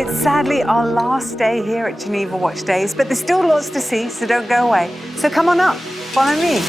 It's sadly our last day here at Geneva Watch Days, but there's still lots to see, so don't go away. So come on up, follow me.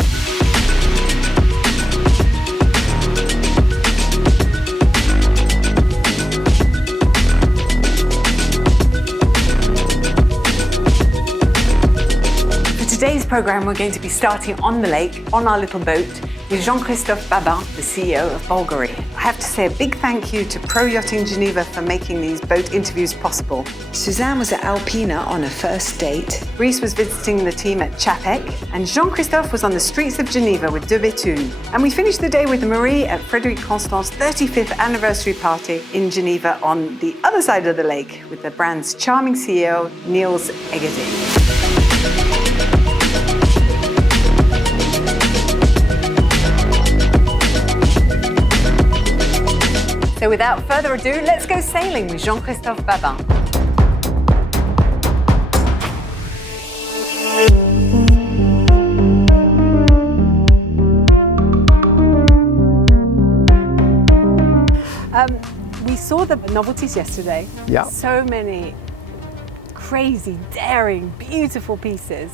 For today's program, we're going to be starting on the lake, on our little boat, with Jean-Christophe Babin, the CEO of Bulgari. I have to say a big thank you to Pro Yachting Geneva for making these boat interviews possible. Suzanne was at Alpina on her first date. Brice was visiting the team at Czapek, and Jean-Christophe was on the streets of Geneva with De Béthune. And we finished the day with Marie at Frederique Constant's 35th anniversary party in Geneva on the other side of the lake with the brand's charming CEO, Niels Eggerding. So without further ado, let's go sailing with Jean-Christophe Babin. We saw the novelties yesterday. Yeah. So many crazy, daring, beautiful pieces.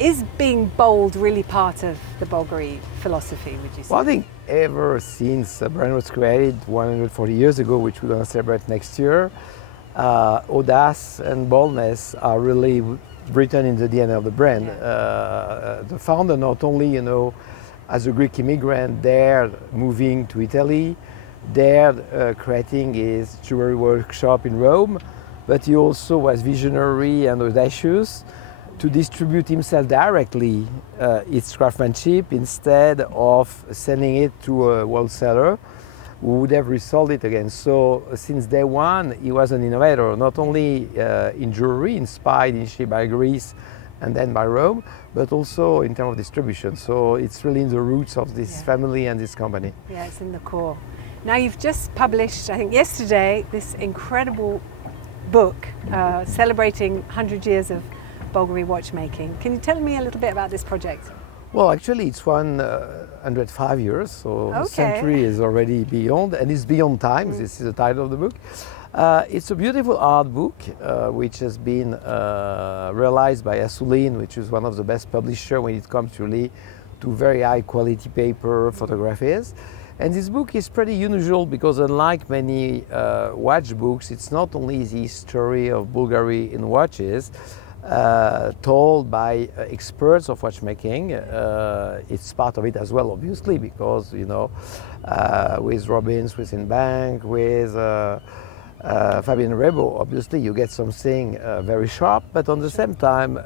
Is being bold really part of the Bulgari philosophy, would you say? Well, I think ever since the brand was created 140 years ago, which we're going to celebrate next year, audace and boldness are really written in the DNA of the brand. Yeah. The founder not only, as a Greek immigrant, there moving to Italy, there creating his jewelry workshop in Rome, but he also was visionary and audacious to distribute himself directly its craftsmanship instead of sending it to a wholesaler who would have resold it again. So since day one, he was an innovator, not only in jewelry, inspired initially by Greece and then by Rome, but also in terms of distribution. So it's really in the roots of this family and this company. Yeah, it's in the core. Now you've just published, I think yesterday, this incredible book celebrating 100 years of Bulgari watchmaking. Can you tell me a little bit about this project? Well, actually, it's 105 years, so the century is already beyond, and it's beyond time. This is the title of the book. It's a beautiful art book, which has been realized by Assoulin, which is one of the best publishers when it comes really to very high quality paper photographies. And this book is pretty unusual because unlike many watch books, it's not only the history of Bulgari in watches, told by experts of watchmaking. It's part of it as well, obviously, because with Robbins, with Inbank, with Fabien Rebo, obviously you get something very sharp. But on the same time,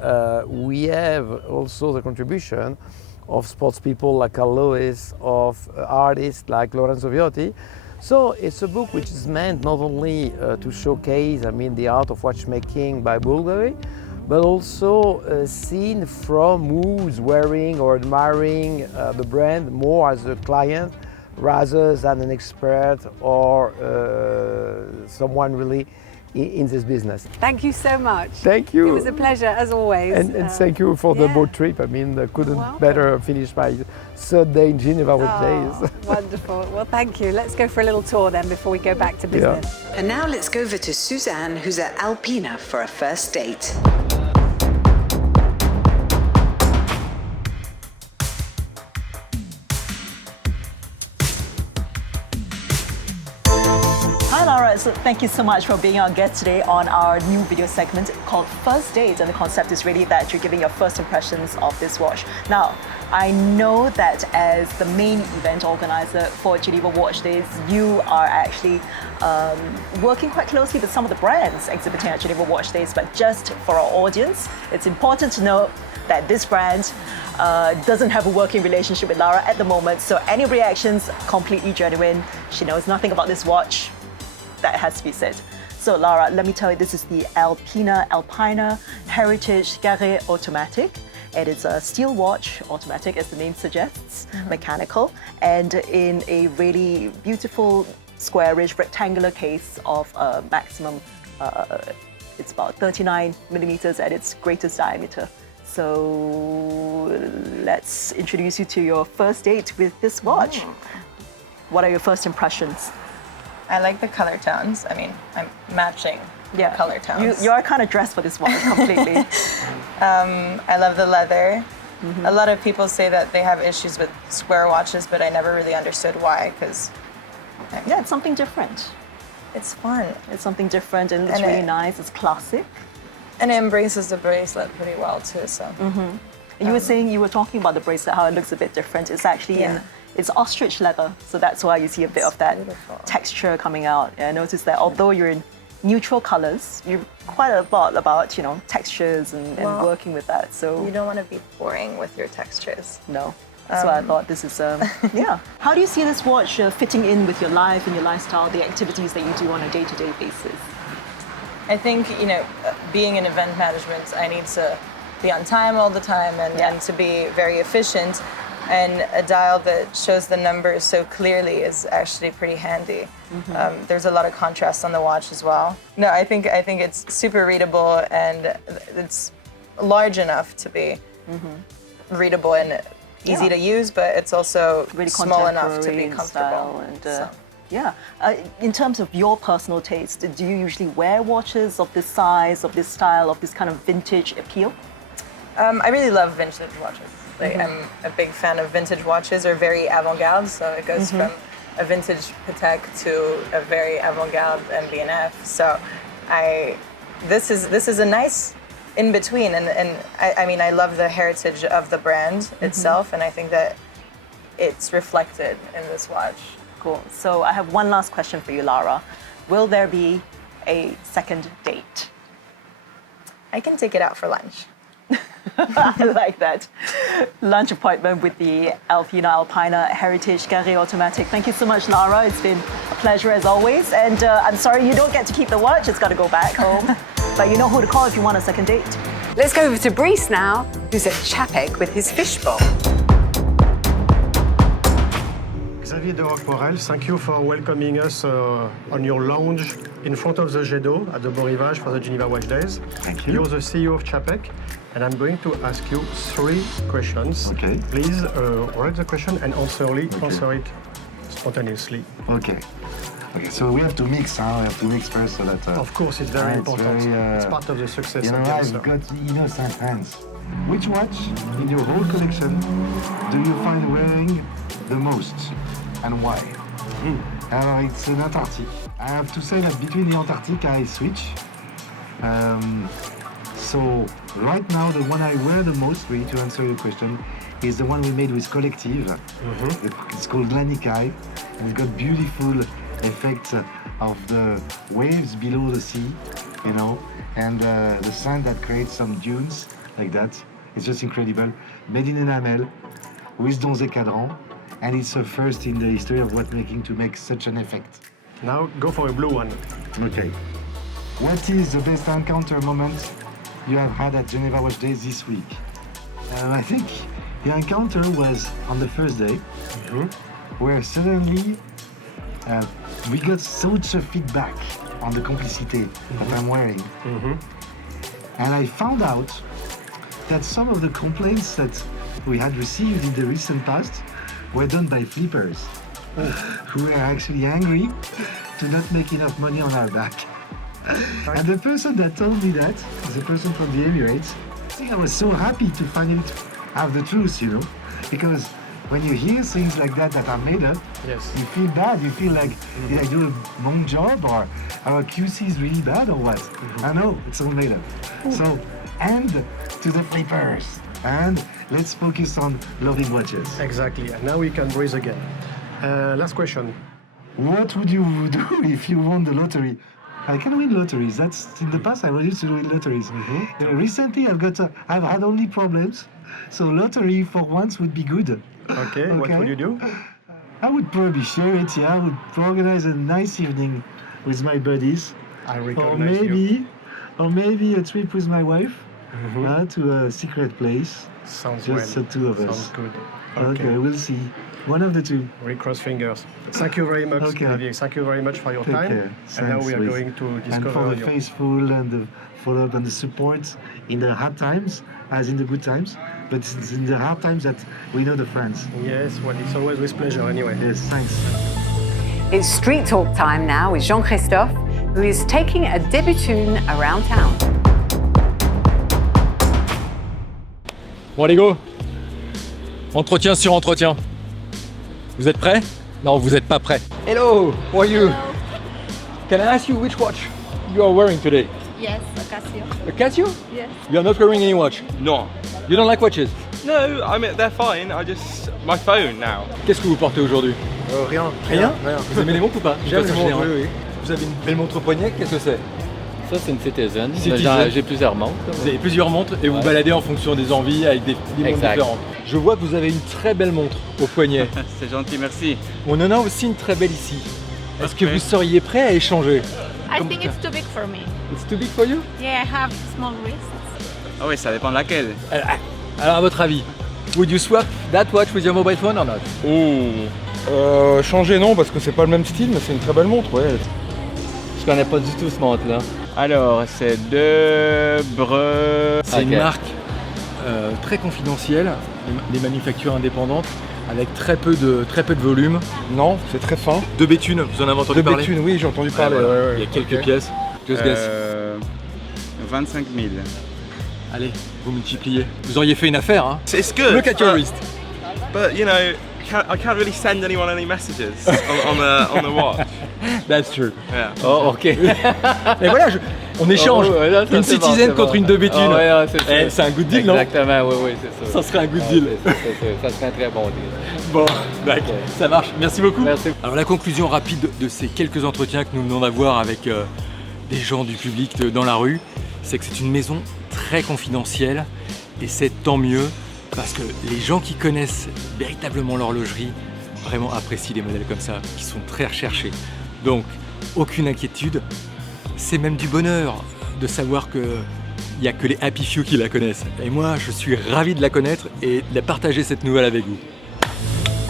we have also the contribution of sports people like Carl Lewis, of artists like Lorenzo Viotti. So it's a book which is meant not only to showcase, the art of watchmaking by Bulgari, but also seen from who's wearing or admiring the brand more as a client rather than an expert or someone really in this business. Thank you so much. Thank you. It was a pleasure as always. And thank you for the boat trip. I couldn't better finish my third day in Geneva Watch Days. Wonderful. Well, thank you. Let's go for a little tour then before we go back to business. Yeah. And now let's go over to Suzanne, who's at Alpina for a first date. So thank you so much for being our guest today on our new video segment called First Date. And the concept is really that you're giving your first impressions of this watch. Now, I know that as the main event organizer for Geneva Watch Days, you are actually working quite closely with some of the brands exhibiting at Geneva Watch Days. But just for our audience, it's important to know that this brand doesn't have a working relationship with Lara at the moment. So any reactions, completely genuine. She knows nothing about this watch. That has to be said. So Lara, let me tell you, this is the Alpina Heritage Carré Automatic. It is a steel watch, automatic as the name suggests, mechanical, and in a really beautiful squarish rectangular case of maximum, it's about 39 millimeters at its greatest diameter. So let's introduce you to your first date with this watch. What are your first impressions? I like the color tones. I'm matching color tones. You are kind of dressed for this watch completely. I love the leather. A lot of people say that they have issues with square watches, but I never really understood why, because yeah, it's something different. it's fun. It's something different and it's really nice. It's classic. And it embraces the bracelet pretty well too, so. You were saying, you were talking about the bracelet, how it looks a bit different. It's actually it's ostrich leather, so that's why you see a bit of that texture coming out. Yeah, I noticed that although you're in neutral colors, you're quite a lot about, you know, textures and working with that. So you don't want to be boring with your textures. No. That's why I thought this is, yeah. How do you see this watch fitting in with your life and your lifestyle, the activities that you do on a day-to-day basis? I think, you know, being in event management, I need to be on time all the time and to be very efficient. And a dial that shows the numbers so clearly is actually pretty handy. There's a lot of contrast on the watch as well. No, I think it's super readable and it's large enough to be readable and easy to use, but it's also really small enough to be comfortable. And, yeah. In terms of your personal taste, do you usually wear watches of this size, of this style, of this kind of vintage appeal? I really love vintage watches. Like, I'm a big fan of vintage watches. They're very avant-garde, so it goes from a vintage Patek to a very avant-garde MB&F. So this is a nice in-between, and I mean, I love the heritage of the brand itself, and I think that it's reflected in this watch. Cool. So I have one last question for you, Lara. Will there be a second date? I can take it out for lunch. I like that. Lunch appointment with the Alpina Heritage Carré Automatic. Thank you so much, Lara. It's been a pleasure as always. And I'm sorry you don't get to keep the watch. It's got to go back home. But you know who to call if you want a second date. Let's go over to Brice now, who's at Czapek with his fishbowl. Xavier de Roquemorel, thank you for welcoming us on your lounge in front of the jet d'eau at the Beau Rivage for the Geneva Watch Days. Thank you. You're the CEO of Czapek, and I'm going to ask you 3 questions. Okay. Please write the question and answer it spontaneously. Okay. Okay, so we have to mix, huh? We have to mix first so that... Of course, it's very important. It's part of the success of the answer. I've got innocent hands. Which watch in your whole collection do you find wearing the most, and why? Alors, it's an Antarctic. I have to say that between the Antarctic, I switch. So right now, the one I wear the most, really, to answer your question, is the one we made with Collective. It's called Lanikai. We've got beautiful effects of the waves below the sea, you know, and the sun that creates some dunes like that. It's just incredible. Made in enamel, with donze cadran, and it's a first in the history of watchmaking to make such an effect. Now go for a blue one. Okay. What is the best encounter moment you have had at Geneva Watch Days this week? I think the encounter was on the first day, where suddenly we got such a feedback on the complicité that I'm wearing. And I found out that some of the complaints that we had received in the recent past were done by flippers who were actually angry to not make enough money on our back. And the person that told me that is a person from the Emirates. I think I was so happy to finally have the truth, you know, because when you hear things like that that are made up, you feel bad. You feel like, did I do a wrong job, or our QC is really bad, or what? I know, it's all made up. So, and to the flippers. And let's focus on loving watches. Exactly. And now we can breathe again. Last question. What would you do if you won the lottery? I can win lotteries. That's in the past. I used to win lotteries. Recently, I've had only problems. So lottery for once would be good. Okay. What would you do? I would probably share it. Yeah, I would organize a nice evening with my buddies. I recognize you. Or maybe a trip with my wife to a secret place. Sounds just the two of us. Sounds good. Okay, we'll see. One of the two. We cross fingers. Thank you very much, Xavier. Thank you very much for your time. Care. And now we are going to discover and for the faithful and the follow-up and the support in the hard times as in the good times. But it's in the hard times that we know the friends. Yes, well, it's always with pleasure anyway. Yes, thanks. It's street talk time now with Jean-Christophe. who is taking a débutune around town. Bon allez go. Entretien sur entretien. Vous êtes prêts? Non, vous n'êtes pas prêts. Hello, how are you? Can I ask you which watch you are wearing today? Yes, a Casio. A Casio? Yes. You are not wearing any watch? No. You don't like watches? No, I mean, they're fine. My phone now. Qu'est-ce que vous portez aujourd'hui? Rien. Rien? Vous aimez les montres ou pas? J'aime les montres, oui. Vous avez une belle montre au poignet, qu'est-ce que c'est? Ça, c'est une Citizen. Citizen. J'ai plusieurs montres. Vous avez plusieurs montres et vous baladez en fonction des envies avec des montres différentes. Je vois que vous avez une très belle montre au poignet. C'est gentil, merci. On en a aussi une très belle ici. Est-ce que vous seriez prêt à échanger? I think it's too big for me. It's too big for you? Yeah, I have small wrists. Ah oui, ça dépend de laquelle. Alors à votre avis, would you swap that watch with your mobile phone or not? Changer non, parce que c'est pas le même style, mais c'est une très belle montre, ouais. Je connais pas du tout ce montre-là. Alors, c'est de C'est une marque très confidentielle, des manufactures indépendantes, avec très peu de volume. Non, c'est très fin. De Béthune, vous en avez entendu parler? De Béthune, oui, j'ai entendu parler. Voilà. Ouais. Il y a quelques pièces. Just guess. 25 000. Allez, vous multipliez. Vous auriez fait une affaire, hein? It's good. Look at your wrist. But you know, I can't really send anyone any messages on the watch. That's true. Yeah. Oh, ok. Et voilà, on échange une Citizen contre une de Béthune. Oh, ouais, c'est un good deal, non? Exactement, oui, c'est ça. Ça serait un good deal. Ça serait un très bon deal. Bon, d'accord, ça marche. Merci beaucoup. Merci. Alors la conclusion rapide de ces quelques entretiens que nous venons d'avoir avec des gens du public dans la rue, c'est que c'est une maison très confidentielle et c'est tant mieux parce que les gens qui connaissent véritablement l'horlogerie vraiment apprécient les modèles comme ça, qui sont très recherchés. Donc, aucune inquiétude, c'est même du bonheur de savoir qu'il n'y a que les happy few qui la connaissent. Et moi, je suis ravi de la connaître et de partager cette nouvelle avec vous.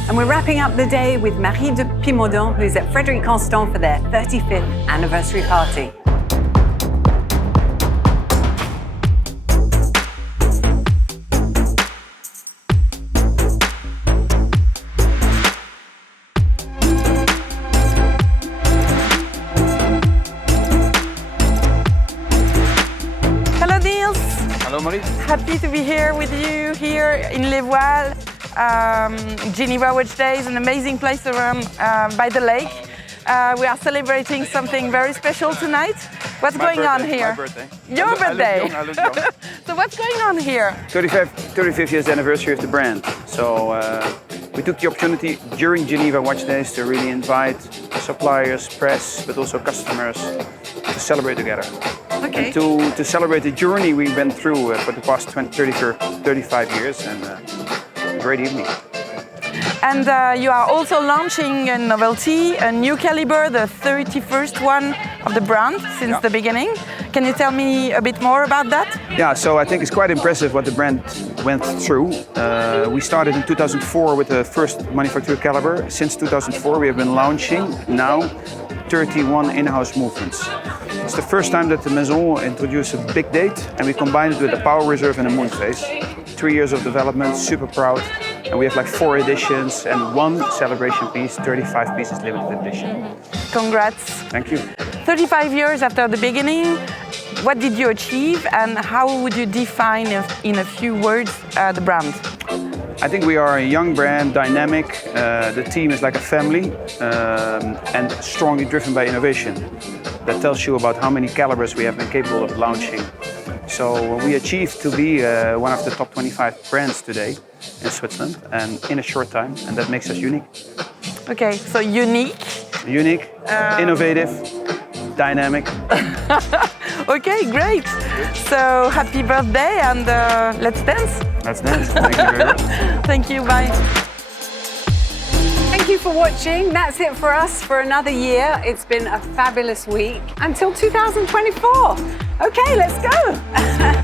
And we're wrapping up the day with Marie de Pimodan, who's at Frederique Constant for their 35th anniversary party. Happy to be here with you here in Les Voiles. Geneva Watch Day is an amazing place around by the lake. We are celebrating something very special tonight. What's going on here? My birthday. Your birthday? I look young. So what's going on here? 35th years anniversary of the brand. So we took the opportunity during Geneva Watch Days to really invite suppliers, press, but also customers to celebrate together. Okay. And to celebrate the journey we went through for the past 35 years, and a great evening. And you are also launching a novelty, a new caliber, the 31st one of the brand since the beginning. Can you tell me a bit more about that? Yeah, so I think it's quite impressive what the brand went through. We started in 2004 with the first manufactured caliber. Since 2004 we have been launching now 31 in-house movements. It's the first time that the Maison introduced a big date, and we combined it with a power reserve and a moon phase. 3 years of development, super proud. And we have like 4 editions and 1 celebration piece, 35 pieces limited edition. Congrats. Thank you. 35 years after the beginning, what did you achieve and how would you define in a few words the brand? I think we are a young brand, dynamic. The team is like a family and strongly driven by innovation. That tells you about how many calibers we have been capable of launching. So we achieved to be one of the top 25 brands today in Switzerland and in a short time, and that makes us unique. Okay, so unique. Unique, innovative, dynamic. Okay, great. So happy birthday and let's dance. Let's dance. Thank you very much. Thank you, bye. Thank you for watching. That's it for us for another year. It's been a fabulous week until 2024. Okay, let's go.